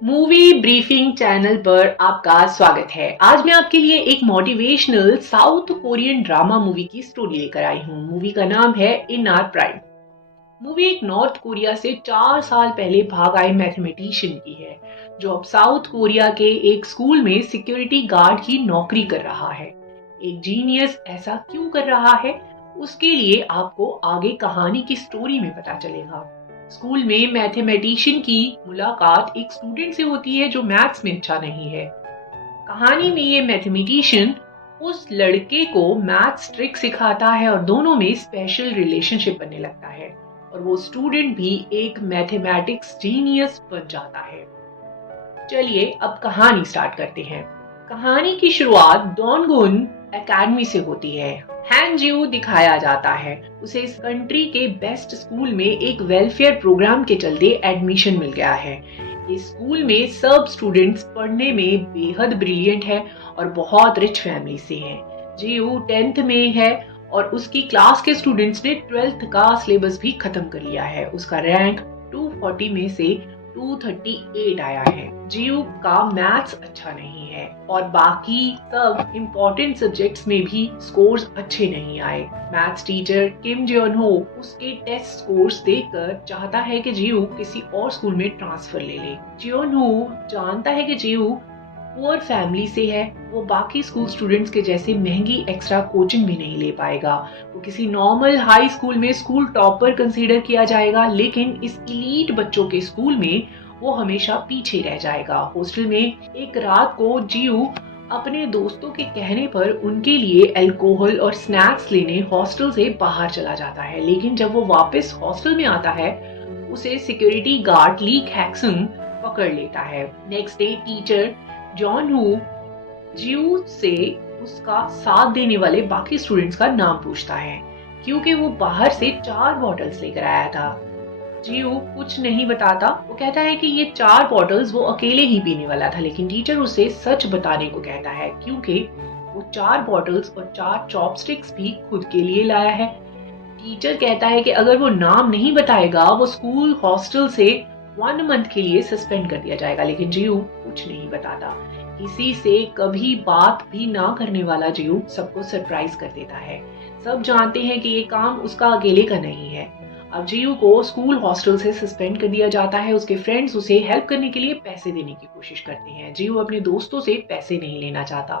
Movie briefing channel पर आपका स्वागत है। आज मैं आपके लिए एक motivational south Korean drama movie की स्टोरी लेकर आई हूँ। मूवी का नाम है इन आर प्राइम। मूवी एक नॉर्थ कोरिया से 4 साल पहले भाग आए मैथमेटिशियन की है, जो अब साउथ कोरिया के एक स्कूल में सिक्योरिटी गार्ड की नौकरी कर रहा है। एक जीनियस ऐसा क्यों कर रहा है, उसके लिए आपको आगे कहानी की स्टोरी में पता चलेगा। स्कूल में मैथमेटिशियन की मुलाकात एक स्टूडेंट से होती है जो मैथ्स में अच्छा नहीं है। कहानी में ये मैथमेटिशियन उस लड़के को मैथ्स ट्रिक सिखाता है और दोनों में स्पेशल रिलेशनशिप बनने लगता है और वो स्टूडेंट भी एक मैथमेटिक्स जीनियस बन जाता है। चलिए अब कहानी स्टार्ट करते हैं। कहानी की शुरुआत डॉनगुन एकेडमी से होती है। हैन जियो दिखाया जाता है। उसे इस कंट्री के बेस्ट स्कूल में एक वेलफेयर प्रोग्राम के चलते एडमिशन मिल गया है। इस स्कूल में सब स्टूडेंट्स पढ़ने में बेहद ब्रिलियंट है और बहुत रिच फैमिली से हैं। जियो 10th में है और उसकी क्लास के स्टूडेंट्स ने 12th का सिलेबस भी खत्म कर लिया है। उसका रैंक 240 में से 238 आया है। जियो का मैथ्स अच्छा नहीं है और बाकी सब इम्पोर्टेंट सब्जेक्ट्स में भी स्कोर्स अच्छे नहीं आए। मैथ्स टीचर किम जियोन हो उसके टेस्ट स्कोर्स देखकर चाहता है कि जियो किसी और स्कूल में ट्रांसफर ले ले। जियोन हो जानता है कि जियो पुअर फैमिली से है, वो बाकी स्कूल स्टूडेंट्स के जैसे महंगी एक्स्ट्रा कोचिंग भी नहीं ले पाएगा। वो किसी नॉर्मल हाई स्कूल में स्कूल टॉपर कंसीडर किया जाएगा, लेकिन इस इलीट बच्चों के स्कूल में वो हमेशा पीछे रह जाएगा। हॉस्टल में एक रात को जियो अपने दोस्तों के कहने पर उनके लिए अल्कोहल और स्नैक्स लेने हॉस्टल से बाहर चला जाता है, लेकिन जब वो वापस हॉस्टल में आता है उसे सिक्योरिटी गार्ड ली खैक्सुंग पकड़ लेता है। नेक्स्ट डे टीचर जॉन हू जियो से उसका साथ देने वाले बाकी स्टूडेंट्स का नाम पूछता है, क्योंकि वो बाहर से 4 बॉटल्स लेकर आया था। जियो कुछ नहीं बताता। वो कहता है कि ये 4 बॉटल्स वो अकेले ही पीने वाला था, लेकिन टीचर उसे सच बताने को कहता है, क्योंकि वो 4 बॉटल्स और 4 चॉपस्टिक्स भी खुद के लिए लाया है। टीचर कहता है कि अगर वो नाम नहीं बताएगा वो स्कूल हॉस्टल से 1 मंथ के लिए सस्पेंड कर दिया जाएगा, लेकिन जियो कुछ नहीं बताता। किसी से कभी बात भी ना करने वाला जियो सबको सरप्राइज कर देता है। सब जानते हैं कि ये काम उसका अकेले का नहीं है। अब जियो को स्कूल हॉस्टल से सस्पेंड कर दिया जाता है। उसके फ्रेंड्स उसे हेल्प करने के लिए पैसे देने की कोशिश करते हैं। जियो अपने दोस्तों से पैसे नहीं लेना चाहता।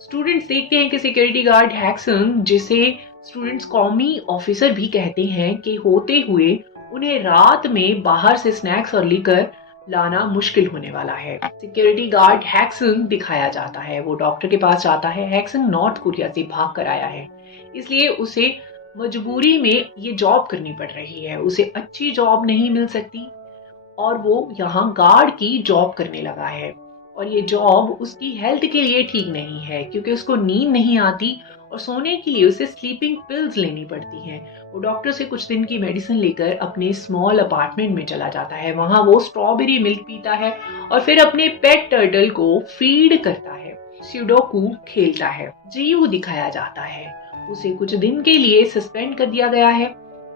स्टूडेंट्स देखते हैं कि सिक्योरिटी गार्ड हैक्सन, जिसे स्टूडेंट्स कॉमी ऑफिसर भी कहते हैं, कि होते हुए उन्हें रात में बाहर से स्नैक्स और लिकर लाना मुश्किल होने वाला है। सिक्योरिटी गार्ड हैक्सन दिखाया जाता है। वो डॉक्टर के पास जाता है। हैक्सन नॉर्थ कोरिया से भाग कर आया है, इसलिए उसे मजबूरी में ये जॉब करनी पड़ रही है। उसे अच्छी जॉब नहीं मिल सकती और वो यहाँ गार्ड की जॉब करने लगा है और ये जॉब उसकी हेल्थ के लिए ठीक नहीं है, क्योंकि उसको नींद नहीं आती और सोने के लिए उसे स्लीपिंग पिल्स लेनी पड़ती हैं। वो डॉक्टर से कुछ दिन की मेडिसिन लेकर अपने स्मॉल अपार्टमेंट में चला जाता है। वहाँ वो स्ट्रॉबेरी मिल्क पीता है और फिर अपने पेट टर्टल को फीड करता है। स्यूडोकू खेलता है। जियो दिखाया जाता है। उसे कुछ दिन के लिए सस्पेंड कर दिया गया है।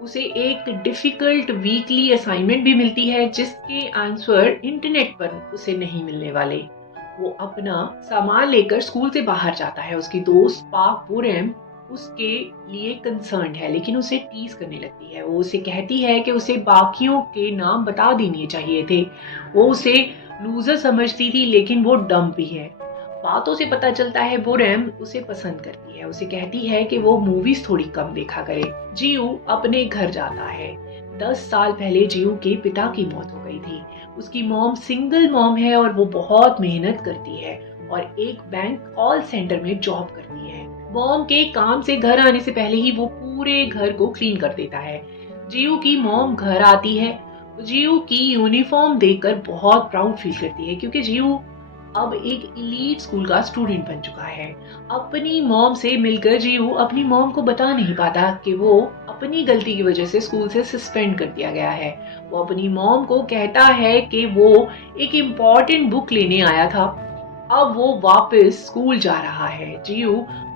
उसे एक डिफिकल्ट वीकली असाइनमेंट भी मिलती है, जिसके आंसर इंटरनेट पर उसे नहीं मिलने वाले। वो अपना सामान लेकर स्कूल से बाहर जाता है। उसकी दोस्त पाक बुरेम उसके लिए कंसर्न है, लेकिन उसे टीज करने लगती है। वो उसे कहती है कि उसे बाकियों के नाम बता देने चाहिए थे। वो उसे लूजर समझती थी, लेकिन वो डम भी है। बातों से पता चलता है बुरेम उसे पसंद करती है। उसे कहती है कि वो मूवीज थोड़ी कम देखा करे। जियो अपने घर जाता है। 10 साल पहले जियो के पिता की मौत हो गई थी। उसकी मॉम सिंगल मॉम है और वो बहुत मेहनत करती है और एक बैंक कॉल सेंटर में जॉब करती है। मॉम के काम से घर आने से पहले ही वो पूरे घर को क्लीन कर देता है। जियो की मॉम घर आती है। जियो की यूनिफॉर्म देखकर बहुत प्राउड फील करती है, क्योंकि जियो अब एक इलीट स्कूल का स्टूडेंट बन चुका है। अपनी मॉम से मिलकर जियो अपनी मॉम को बता नहीं पाता कि वो अपनी गलती की वजह से स्कूल से सस्पेंड कर दिया गया है। वो अपनी मॉम को कहता है कि वो एक इम्पोर्टेंट बुक लेने आया था। अब वो वापस स्कूल जा रहा है। जियो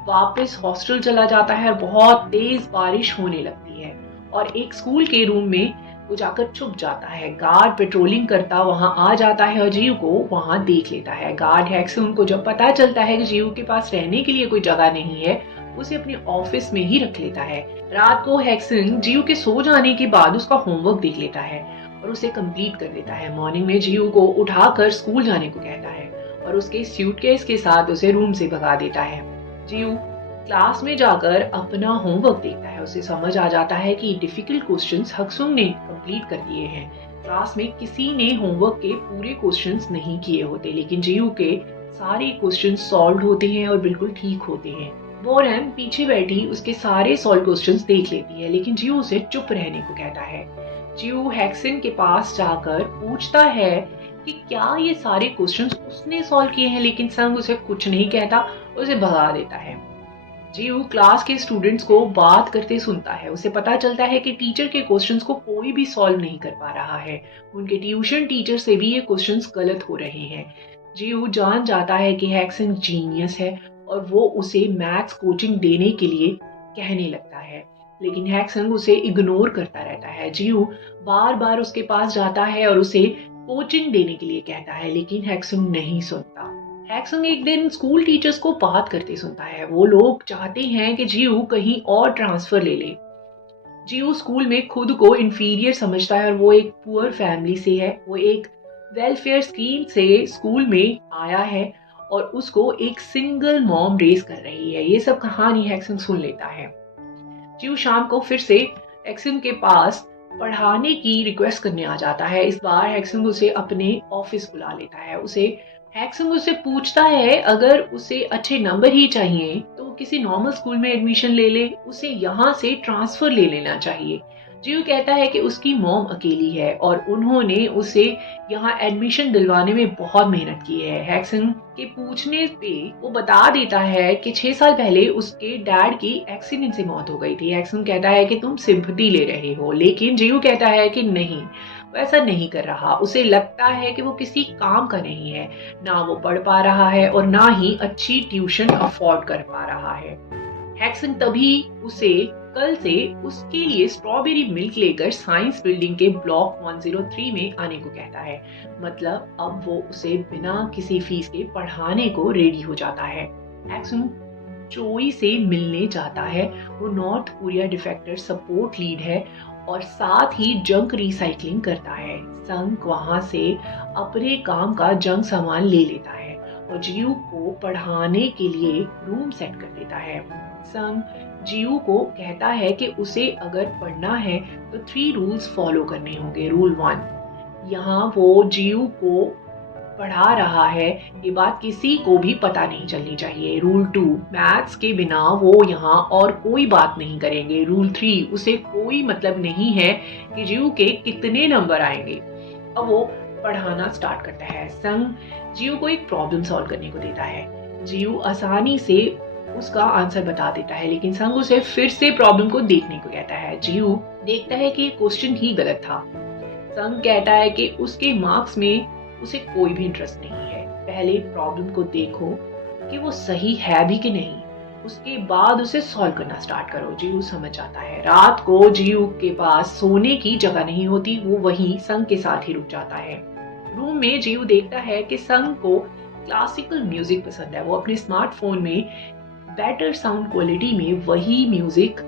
वापस हॉस्टल चला जाता है और बहुत तेज बारिश होने लगती है और एक स्कूल के रूम में वो जाकर छुप जाता है। गार्ड पेट्रोलिंग करता वहां आ जाता है और जीव को वहां देख लेता है। गार्ड हैक्सुन को जब पता चलता है कि जीव के पास रहने के लिए कोई जगह नहीं है, उसे अपने ऑफिस में ही रख लेता है। रात को हैक्सन जीव के सो जाने के बाद उसका होमवर्क देख लेता है और उसे कंप्लीट कर देता है। मॉर्निंग में जीव को उठाकर स्कूल जाने को कहता है और उसके सूटकेस के साथ उसे रूम से भगा देता है। जीव क्लास में जाकर अपना होमवर्क देखता है। उसे समझ आ जाता है कि डिफिकल्ट क्वेश्चंस हक्सुंग ने कंप्लीट कर दिए हैं। क्लास में किसी ने होमवर्क के पूरे क्वेश्चंस नहीं किए होते, लेकिन जीव के सारे क्वेश्चंस सॉल्व होते हैं और बिल्कुल ठीक होते हैं। बोरैम पीछे बैठी उसके सारे सॉल्व क्वेश्चंस देख लेती है, लेकिन जीव उसे चुप रहने को कहता है। जीव हैक्सन के पास जाकर पूछता है कि क्या ये सारे क्वेश्चंस उसने सॉल्व किए हैं, लेकिन संग उसे कुछ नहीं कहता, उसे भगा देता है। जीव क्लास के स्टूडेंट्स को बात करते सुनता है। उसे पता चलता है कि टीचर के क्वेश्चंस को कोई भी सॉल्व नहीं कर पा रहा है। उनके ट्यूशन टीचर से भी ये क्वेश्चंस गलत हो रहे हैं। जीव जान जाता है कि हैक्सन जीनियस है और वो उसे मैथ्स कोचिंग देने के लिए कहने लगता है, लेकिन हैक्सन उसे इग्नोर करता रहता है। जीव बार बार उसके पास जाता है और उसे कोचिंग देने के लिए कहता है, लेकिन हैक्सन नहीं सुनता। हैक्सन एक दिन स्कूल टीचर्स को बात करते सुनता है। वो लोग चाहते हैं कि जीव कहीं और ट्रांसफर ले ले। जीव स्कूल में खुद को इंफीरियर समझता है और वो एक पुअर फैमिली से है। वो एक वेलफेयर स्कीम से स्कूल में आया है और उसको एक सिंगल मॉम रेस कर रही है। ये सब कहानी हैक्सन सुन लेता है। जीव शाम को फिर से हैक्सन के पास पढ़ाने की रिक्वेस्ट करने आ जाता है। इस बार हैक्सन उसे अपने ऑफिस बुला लेता है। हैक्सन उससे पूछता है अगर उसे अच्छे नंबर ही चाहिए तो किसी नॉर्मल स्कूल में एडमिशन ले ले, उसे यहाँ से ट्रांसफर ले लेना चाहिए। जीव कहता है कि उसकी मॉम अकेली है और उन्होंने उसे यहाँ एडमिशन दिलवाने में बहुत मेहनत की है। हैक्सन के पूछने पे वो बता देता है कि 6 साल पहले उसके डैड की एक्सीडेंट से मौत हो गई थी। हैक्सन कहता है कि तुम सिंपैथी ले रहे हो, लेकिन जीव कहता है कि नहीं, वो ऐसा नहीं कर रहा। उसे लगता है कि वो किसी काम का नहीं है, ना वो पढ़ पा रहा है और ना ही अच्छी ट्यूशन अफोर्ड कर पा रहा है। हैक्सन तभी उसे कल से उसके लिए स्ट्रॉबेरी मिल्क लेकर साइंस बिल्डिंग के ब्लॉक 103 में आने को कहता है। मतलब अब वो उसे बिना किसी फीस के पढ़ाने को रेडी हो जाता है। हैक्सन चोई से मिलने जाता है। वो नॉर्थ कोरिया डिफेक्टर सपोर्ट लीड है और साथ ही जंक रिसाइकलिंग करता है। संग वहां से अपने काम का जंक सामान ले लेता है और जीव को पढ़ाने के लिए रूम सेट कर देता है। संग जीव को कहता है कि उसे अगर पढ़ना है तो 3 रूल्स फॉलो करने होंगे। रूल 1, यहाँ वो जीव को पढ़ा रहा है, ये बात किसी को भी पता नहीं चलनी चाहिए। रूल 2, मैथ्स के बिना वो यहाँ और कोई बात नहीं करेंगे। रूल 3, उसे कोई मतलब नहीं है कि जीव के कितने नंबर आएंगे। अब वो पढ़ाना स्टार्ट करता है। संग जीव को एक प्रॉब्लम सॉल्व करने को देता है। जीव आसानी से उसका आंसर बता देता है, लेकिन संग उसे फिर से प्रॉब्लम को देखने को कहता है। जीव देखता है कि क्वेश्चन ही गलत था। संग कहता है कि उसके मार्क्स में उसे कोई भी इंटरेस्ट नहीं है। पहले प्रॉब्लम को देखो कि वो सही है भी कि नहीं, उसके बाद उसे सॉल्व करना स्टार्ट करो। जीव समझ जाता है। रात को जीव के पास सोने की जगह नहीं होती, वो वहीं संग के साथ ही रुक जाता है। रूम में जीव देखता है कि संग को क्लासिकल म्यूजिक पसंद है। वो अपने स्मार्टफोन में बेटर साउंड क्वालिटी में वही म्यूजिक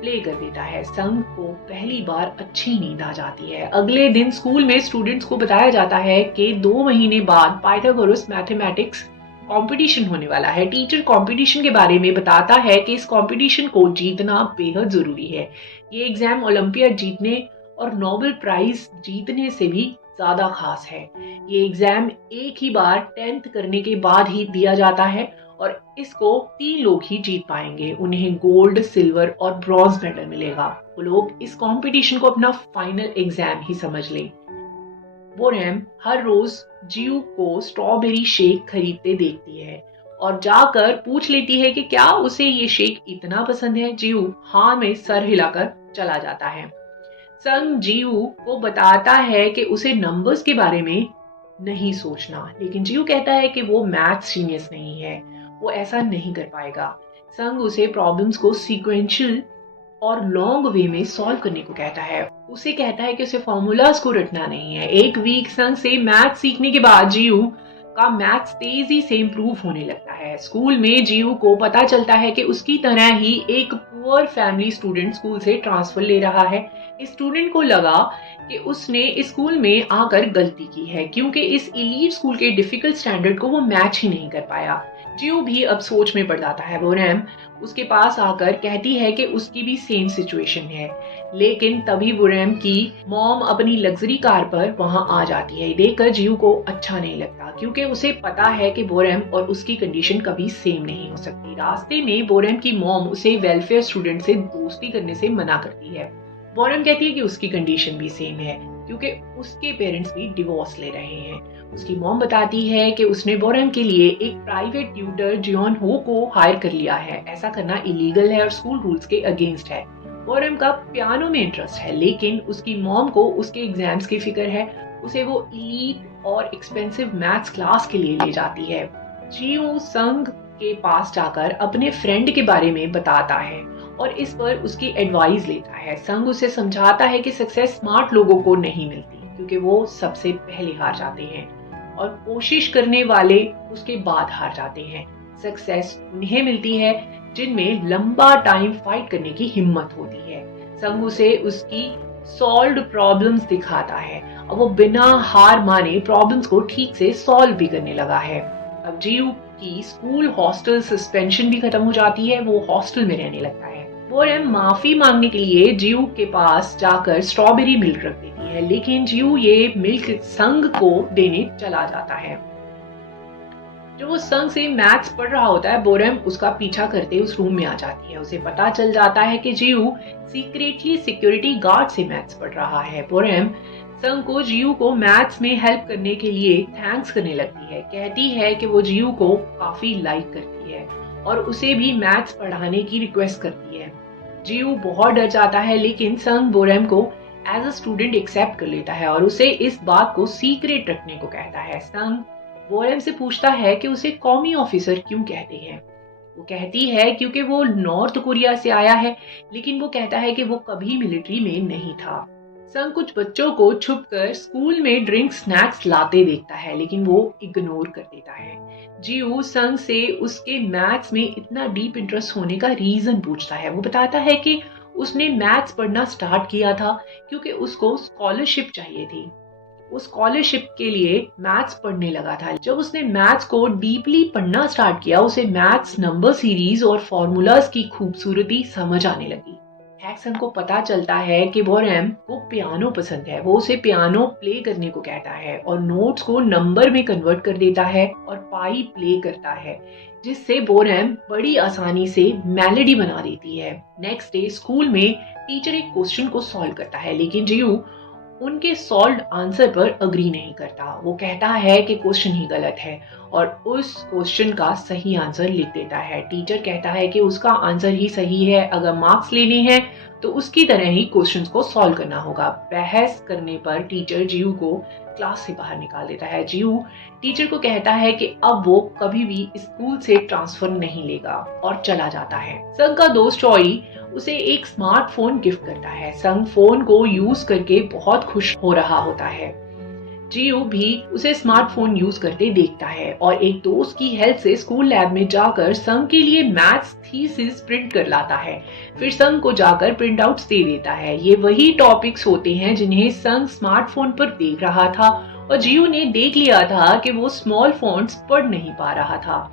प्ले कर देता है। संग को पहली बार अच्छी नींद आ जाती है। अगले दिन स्कूल में स्टूडेंट्स को बताया जाता है कि 2 महीने बाद पाइथागोरस मैथमेटिक्स कंपटीशन होने वाला है। टीचर कंपटीशन के बारे में बताता है कि इस कंपटीशन को जीतना बेहद जरूरी है। ये एग्जाम ओलंपियाड जीतने और नोबेल प्राइज जीतने से भी ज्यादा खास है। ये एग्जाम एक ही बार 10th करने के बाद ही दिया जाता है और इसको 3 लोग ही जीत पाएंगे। उन्हें गोल्ड, सिल्वर और ब्रॉन्ज मेडल मिलेगा। वो लोग इस कंपटीशन को अपना फाइनल एग्जाम ही समझ लें। बोरैम हर रोज जीव को स्ट्रॉबेरी शेक खरीदते देखती है और जाकर पूछ लेती है कि क्या उसे ये शेक इतना पसंद है। जीव हाँ में सर हिलाकर चला जाता है। संग जीव को बताता है कि उसे नंबर्स के बारे में नहीं सोचना, लेकिन जीव कहता है कि वो मैथ्स जीनियस नहीं है, वो ऐसा नहीं कर पाएगा। संग उसे प्रॉब्लम्स को सीक्वेंशियल और लॉन्ग वे में सॉल्व करने को कहता है। उसे कहता है कि उसे फॉर्मूलाज को रटना नहीं है। एक वीक संग से मैथ सीखने के बाद जीयू का मैथ्स तेजी से इम्प्रूव होने लगता है। स्कूल में जीयू को पता चलता है कि उसकी तरह ही एक पुअर फैमिली स्टूडेंट स्कूल से ट्रांसफर ले रहा है। इस स्टूडेंट को लगा कि उसने इस स्कूल में आकर गलती की है, क्योंकि इस एलीट स्कूल के डिफिकल्ट स्टैंडर्ड को वो मैच ही नहीं कर पाया। जीयू भी अब सोच में पड़ जाता है। बुरेम उसके पास आकर कहती है कि उसकी भी सेम सिचुएशन है, लेकिन तभी बुरेम की मॉम अपनी लग्जरी कार पर वहां आ जाती है। देखकर जीयू को अच्छा नहीं लगता, क्योंकि उसे पता है कि बोरेम और उसकी कंडीशन कभी सेम नहीं हो सकती। रास्ते में बोरेम की मॉम उसे वेलफेयर स्टूडेंट से दोस्ती करने से मना करती है। बोरेम कहती है कि उसकी कंडीशन भी सेम है, क्योंकि उसके पेरेंट्स भी डिवोर्स ले रहे हैं। उसकी मॉम बताती है कि उसने बोरेम के लिए एक प्राइवेट ट्यूटर जियोन हो को हायर कर लिया है। ऐसा करना इलीगल है और स्कूल रूल्स के अगेंस्ट है। बोरेम का पियानो में इंटरेस्ट है, लेकिन उसकी मॉम को उसके एग्जाम्स की फिक्र है। उसे वो एलीट और एक्सपेंसिव मैथ्स क्लास के लिए ले जाती है। जियो संग के पास जाकर अपने फ्रेंड के बारे में बताता है और इस पर उसकी एडवाइस लेता है। संग उसे समझाता है कि सक्सेस स्मार्ट लोगों को नहीं मिलती, क्योंकि वो सबसे पहले हार जाते हैं और कोशिश करने वाले उसके बाद हार जाते हैं। सक्सेस उन्हें मिलती है जिनमें लंबा टाइम फाइट करने की हिम्मत होती है। संग उसे उसकी सॉल्व्ड प्रॉब्लम्स दिखाता है। अब वो बिना हार माने प्रॉब्लम्स को ठीक से सॉल्व भी करने लगा है। अब जीयू की स्कूल हॉस्टल सस्पेंशन भी खत्म हो जाती है। वो हॉस्टल में रहने लगता है। बोरेम माफी मांगने के लिए जीयू के पास जाकर स्ट्रॉबेरी मिल्क रख देती है, लेकिन जीयू ये मिल्क संग को देने चला जाता है। जो वो संग से मैथ्स पढ़ रहा होता है, बोरेम उसका पीछा करते उस रूम में आ जाती है। उसे पता चल जाता है कि जीयू सीक्रेटली सिक्योरिटी गार्ड से मैथ्स पढ़ रहा है। बोरेम संग को जीयू को मैथ्स में हेल्प करने के लिए थैंक्स करने लगती है। कहती है कि वो जीयू को काफी लाइक करती है और उसे भी मैथ्स पढ़ाने की रिक्वेस्ट करती है। जीयू बहुत डर जाता है, लेकिन संग बोरेम को एज अ स्टूडेंट एक्सेप्ट कर लेता है और उसे इस बात को सीक्रेट रखने को कहता है। संग बोरेम से पूछता है कि उसे कौमी ऑफिसर क्यों कहते हैं। वो कहती है क्योंकि वो नॉर्थ कोरिया से आया है, लेकिन वो कहता है कि वो कभी मिलिट्री में नहीं था। संग कुछ बच्चों को छुपकर स्कूल में ड्रिंक स्नैक्स लाते देखता है, लेकिन वो इग्नोर कर देता है। जीयू संग से उसके मैथ्स में इतना डीप इंटरेस्ट होने का रीजन पूछता है। वो बताता है कि उसने मैथ्स पढ़ना स्टार्ट किया था क्योंकि उसको स्कॉलरशिप चाहिए थी। वो स्कॉलरशिप के लिए मैथ्स पढ़ने लगा था। जब उसने मैथ्स को डीपली पढ़ना स्टार्ट किया, उसे मैथ्स नंबर सीरीज और फॉर्मूलाज की खूबसूरती समझ आने लगी। हैक्सन को पता चलता है कि बोरेम को पियानो पसंद है। वो उसे पियानो प्ले करने को कहता है और नोट्स को नंबर में कन्वर्ट कर देता है और पाई प्ले करता है, जिससे बोरेम बड़ी आसानी से मेलोडी बना देती है। नेक्स्ट डे स्कूल में टीचर एक क्वेश्चन को सॉल्व करता है, लेकिन जीयू उनके सॉल्व आंसर पर अग्री नहीं करता। वो कहता है कि क्वेश्चन ही गलत है और उस क्वेश्चन का सही आंसर लिख देता है। टीचर कहता है कि उसका आंसर ही सही है, अगर मार्क्स लेने हैं तो उसकी तरह ही क्वेश्चंस को सॉल्व करना होगा। बहस करने पर टीचर जीयू को क्लास से बाहर निकाल देता है। जीयू टीचर को कहता है कि अब वो कभी भी स्कूल से ट्रांसफर नहीं लेगा और चला जाता है। संग का दोस्त चॉई उसे एक स्मार्टफोन गिफ्ट करता है। संग फोन को यूज करके बहुत खुश हो रहा होता है। जीयू भी उसे स्मार्टफोन यूज करते देखता है और एक दोस्त की हेल्प से स्कूल लैब में जाकर संग के लिए मैथ्स थीसिस प्रिंट कर लाता है। फिर संग को जाकर प्रिंट आउट्स दे देता है। ये वही टॉपिक्स होते हैं जिन्हें संग स्मार्टफोन पर देख रहा था और जीयू ने देख लिया था कि वो स्मॉल फॉन्ट्स पढ़ नहीं पा रहा था।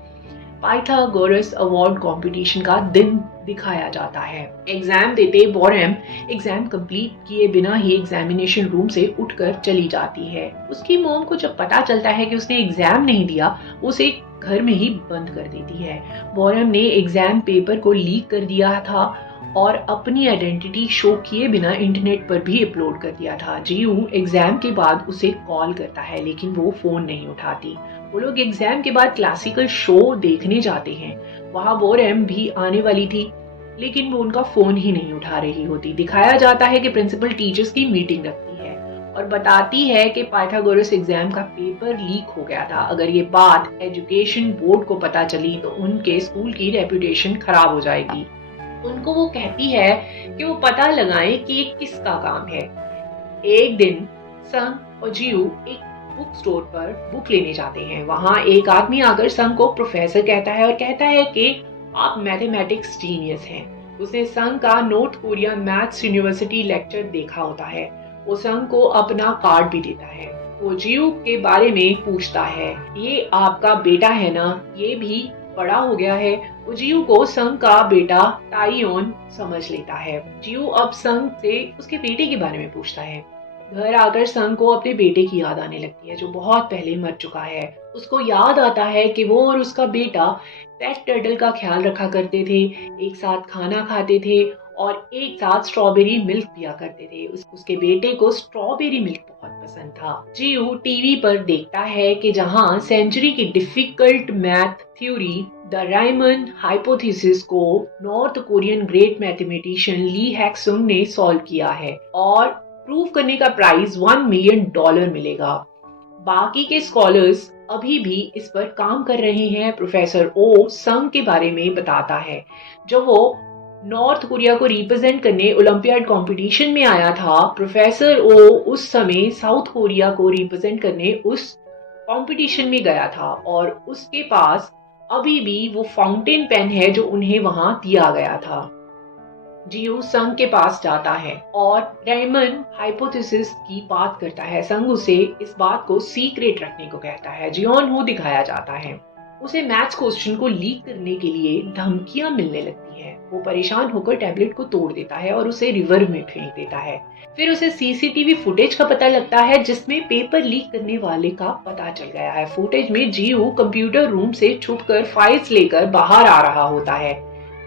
पाइथागोरस अवार्ड कंपटीशन का दिन दिखाया जाता है। एग्जाम देते बोरेम एग्जाम कंप्लीट किए बिना ही एग्जामिनेशन रूम से उठकर चली जाती है। उसकी मॉम को जब पता चलता है कि उसने एग्जाम नहीं दिया, उसे घर में ही बंद कर देती है। बोरेम ने एग्जाम पेपर को लीक कर दिया था और अपनी आइडेंटिटी शो किए बिना इंटरनेट पर भी अपलोड कर दिया था। जीयू एग्जाम के बाद उसे कॉल करता है, लेकिन वो फोन नहीं उठाती। वो लोग एग्जाम के बाद क्लासिकल शो देखने जाते हैं। वहां बोरेम भी आने वाली थी, लेकिन वो उनका फोन ही नहीं उठा रही होती। दिखाया जाता है कि प्रिंसिपल टीचर्स की मीटिंग रखती है और बताती है कि पाइथागोरस एग्जाम का पेपर लीक हो गया था। अगर ये बात एजुकेशन बोर्ड को पता चली तो उनके स्कूल की रेपुटेशन खराब हो जाएगी। उनको वो कहती है कि वो पता लगाएं कि ये किसका काम है। एक दिन संग और जियू एक बुक स्टोर पर बुक लेने जाते हैं। वहां एक आदमी आकर संग को प्रोफेसर कहता है और कहता है कि आप मैथमेटिक्स जीनियस हैं। उसने संग का north Korea maths university lecture देखा होता है। वो संग को अपना कार्ड भी देता है। वो जियू के बारे में पूछता है, ये आपका बेटा है ना? ये भी बड़ा हो गया है। वो जियू को संग का बेटा ताइयोन समझ लेता है। जियू अब संग से उसके बेटे के बारे में पूछता है। घर आकर संग को अपने बेटे की याद आने लगती है जो बहुत पहले मर चुका है। उसको याद आता है कि वो और उसका बेटा पेट टर्टल का ख्याल रखा करते थे, एक साथ खाना खाते थे और एक साथ स्ट्रॉबेरी मिल्क पिया करते थे। उसके बेटे को स्ट्रॉबेरी मिल्क बहुत पसंद था। जियू टीवी पर देखता है कि जहां सेंचुरी की difficult math theory the Riemann hypothesis को नॉर्थ कोरियन ग्रेट मैथमेटिशियन ली हैक-सुंग ने सॉल्व किया है और प्रूव करने का प्राइस $1 मिलियन मिलेगा। बाकी के स्कॉलर्स अभी भी इस पर काम कर रहे हैं। प्रोफेसर ओ संग के बारे में बताता है। जब वो नॉर्थ कोरिया को रिप्रेजेंट करने ओलंपियाड कंपटीशन में आया था, प्रोफेसर ओ उस समय साउथ कोरिया को रिप्रेजेंट करने उस कंपटीशन में गया था और उसके पास अभी भी वो फाउंटेन पेन है जो उन्हें वहां दिया गया था। जियू संग के पास जाता है और रेमन हाइपोथेसिस की बात करता है। संग उसे इस बात को सीक्रेट रखने को कहता है। जियोन हो दिखाया जाता है। उसे मैथ्स क्वेश्चन को लीक करने के लिए धमकियां मिलने लगती हैं। वो परेशान होकर टैबलेट को तोड़ देता है और उसे रिवर में फेंक देता है। फिर उसे सीसीटीवी फुटेज का पता लगता है जिसमें पेपर लीक करने वाले का पता चल गया है। फुटेज में जियू कंप्यूटर रूम से छुपकर फाइल्स लेकर बाहर आ रहा होता है।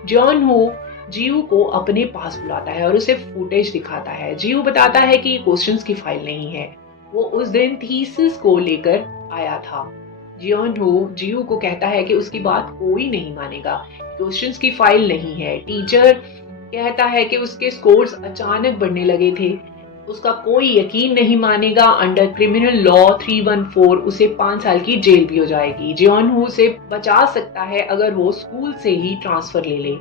जॉन हो जियू को अपने पास बुलाता है और उसे फुटेज दिखाता है। जियू बताता है कि ये क्वेश्चंस की फाइल नहीं है, वो उस दिन थीसिस को लेकर आया था। जियोन हो जियू को कहता है कि उसकी बात कोई नहीं मानेगा, क्वेश्चंस की फाइल नहीं है। टीचर कहता है कि उसके स्कोर्स अचानक बढ़ने लगे थे, उसका कोई यकीन नहीं मानेगा। अंडर क्रिमिनल लॉ 314 उसे 5 साल की जेल भी हो जाएगी। जियोन हो उसे बचा सकता है अगर वो स्कूल से ही ट्रांसफर ले ले,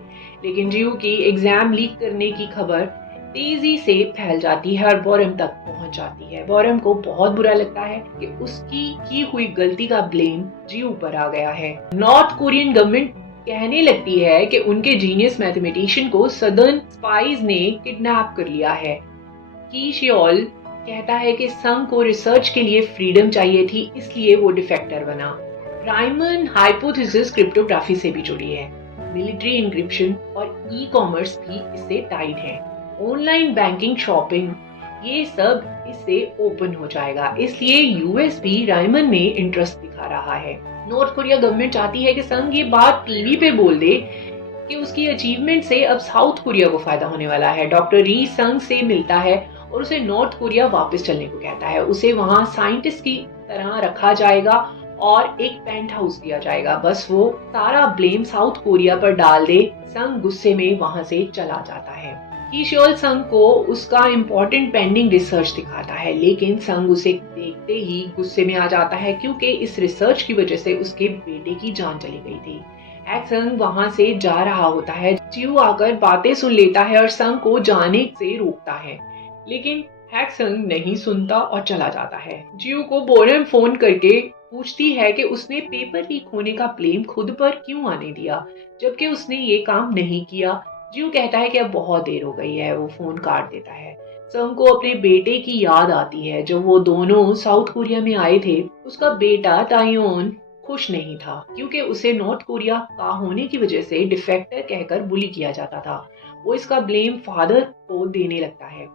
लेकिन जियू की एग्जाम लीक करने की खबर तेजी से फैल जाती है और बोरम तक पहुंच जाती है। बोरम को बहुत बुरा लगता है कि उसकी की हुई गलती का ब्लेम जियू पर आ गया है। नॉर्थ कोरियन गवर्नमेंट कहने लगती है कि उनके जीनियस मैथमेटिशियन को सदर्न स्पाइज ने किडनैप कर लिया है। की शियोल कहता है कि संग को रिसर्च के लिए फ्रीडम चाहिए थी, इसलिए वो डिफेक्टर बना। रायमन हाइपोथेसिस क्रिप्टोग्राफी से भी जुड़ी है। मिलिट्री इंक्रिप्शन और ई कॉमर्स भी इससे टाइड है। ऑनलाइन बैंकिंग, शॉपिंग, ये सब इससे ओपन हो जाएगा। इसलिए यूएस भी रायमन में इंटरेस्ट दिखा रहा है। नॉर्थ कोरिया गवर्नमेंट चाहती है कि संग ये बात टीवी पे बोल दे कि उसकी अचीवमेंट से अब साउथ कोरिया को फायदा होने वाला है। डॉक्टर री संग से मिलता है और उसे नॉर्थ कोरिया वापस चलने को कहता है। उसे वहां साइंटिस्ट की तरह रखा जाएगा और एक पेंट हाउस दिया जाएगा। बस वो सारा ब्लेम साउथ कोरिया पर डाल दे। संग गुस्से में वहां से चला जाता है। कीशोल संग को उसका इम्पोर्टेंट पेंडिंग रिसर्च दिखाता है, लेकिन संग उसे देखते ही गुस्से में आ जाता है क्योंकि इस रिसर्च की वजह से उसके बेटे की जान चली गई थी। संग वहां से जा रहा होता है। जियू आकर बातें सुन लेता है और संग को जाने से रोकता है, लेकिन हैक्संग नहीं सुनता और चला जाता है। जियू को बोरम फोन करके पूछती है कि उसने पेपर लीक होने का ब्लेम खुद पर क्यों आने दिया, जबकि उसने ये काम नहीं किया। जियू कहता है कि अब बहुत देर हो गई है, वो फोन काट देता है। संग को अपने बेटे की याद आती है। जब वो दोनों साउथ कोरिया में आए थे, उसका बेटा ताइयोन खुश नहीं था क्योंकि उसे नॉर्थ कोरिया का होने की वजह से डिफेक्टर कहकर बुली किया जाता था। वो इसका ब्लेम फादर को देने लगता है।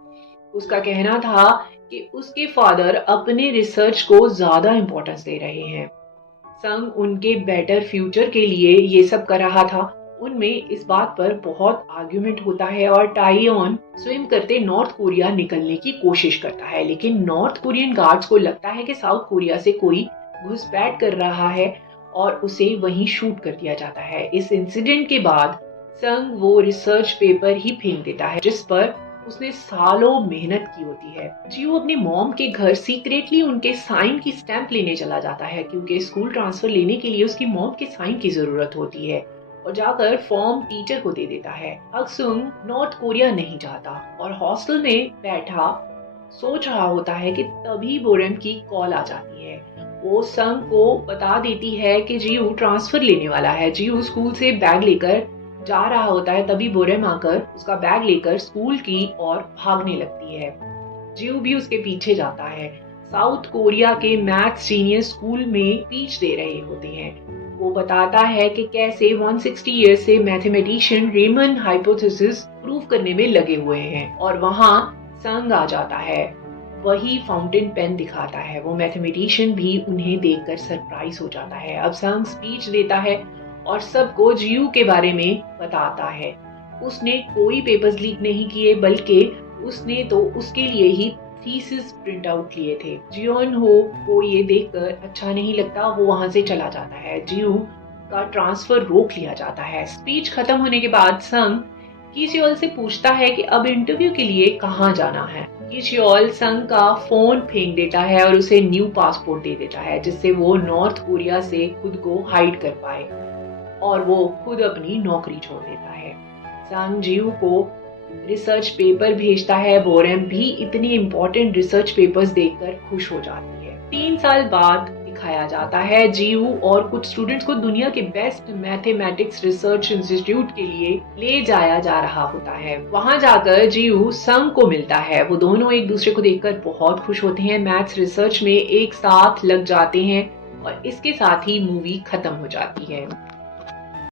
उसका कहना था कि उसके फादर अपने रिसर्च को ज्यादा इंपॉर्टेंस दे रहे हैं। संग उनके बेटर फ्यूचर के लिए ये सब कर रहा था। उनमें इस बात पर बहुत आर्ग्यूमेंट होता है और टाइयोन स्विम करते नॉर्थ कोरिया निकलने की कोशिश करता है, लेकिन नॉर्थ कोरियन गार्ड्स को लगता है कि साउथ कोरिया से कोई घुसपैठ कर रहा है और उसे वहीं शूट कर दिया जाता है। इस इंसिडेंट के बाद संग वो रिसर्च पेपर ही फेंक देता है जिस पर उसने सालों मेहनत की होती है। जियो अपने मॉम के घर सीक्रेटली उनके साइन की स्टैंप लेने चला जाता है क्योंकि स्कूल ट्रांसफर लेने के लिए उसकी मॉम के साइन की जरूरत होती है। और जाकर फॉर्म टीचर को दे देता है। हक्सुंग नॉर्थ कोरिया नहीं चाहता और हॉस्टल में बैठा सोच रहा होता है कि तभी बोरेम की कॉल आ जाती है। वो संग को बता देती है कि जियू ट्रांसफर लेने वाला है। जियू स्कूल से बैग लेकर जा रहा होता है, तभी बोरेम आकर उसका बैग लेकर स्कूल की ओर भागने लगती है। जियू भी उसके पीछे जाता है। साउथ कोरिया के मैथ्स जीनियस स्कूल में स्पीच दे रहे होते हैं। वो बताता है कि कैसे 160 ईयर्स से मैथमेटिशियन रेमन हाइपोथेसिस प्रूव करने में लगे हुए हैं और वहां संग आ जाता है। वही फाउंटेन पेन दिखाता है। वो मैथमेटिशियन भी उन्हें देखकर सरप्राइज हो जाता है। अब संग स्पीच देता है और सबको जियू के बारे में बताता है। उसने कोई पेपर्स लीक नहीं किए, बल्कि उसने तो उसके लिए ही थीसिस प्रिंट आउट लिए थे। जियोन हो को ये देखकर अच्छा नहीं लगता, वो वहां से चला जाता है। जियू का ट्रांसफर रोक लिया जाता है। स्पीच खत्म होने के बाद संग कीचियोल से पूछता है कि अब इंटरव्यू के लिए कहाँ जाना है। कीचियोल संग का फोन फेंक देता है और उसे न्यू पासपोर्ट दे देता है, जिससे वो नॉर्थ कोरिया से खुद को हाइड कर पाए और वो खुद अपनी नौकरी छोड़ देता है। संग जियू को रिसर्च पेपर भेजता है। बोरेम भी इतने इम्पोर्टेंट रिसर्च पेपर्स देखकर खुश हो जाती है। 3 साल बाद दिखाया जाता है जियू और कुछ स्टूडेंट्स को दुनिया के बेस्ट मैथमेटिक्स रिसर्च इंस्टीट्यूट के लिए ले जाया जा रहा होता है। वहां जाकर जियू संग को मिलता है। वो दोनों एक दूसरे को देखकर बहुत खुश होते हैं। मैथ्स रिसर्च में एक साथ लग जाते हैं और इसके साथ ही मूवी खत्म हो जाती है।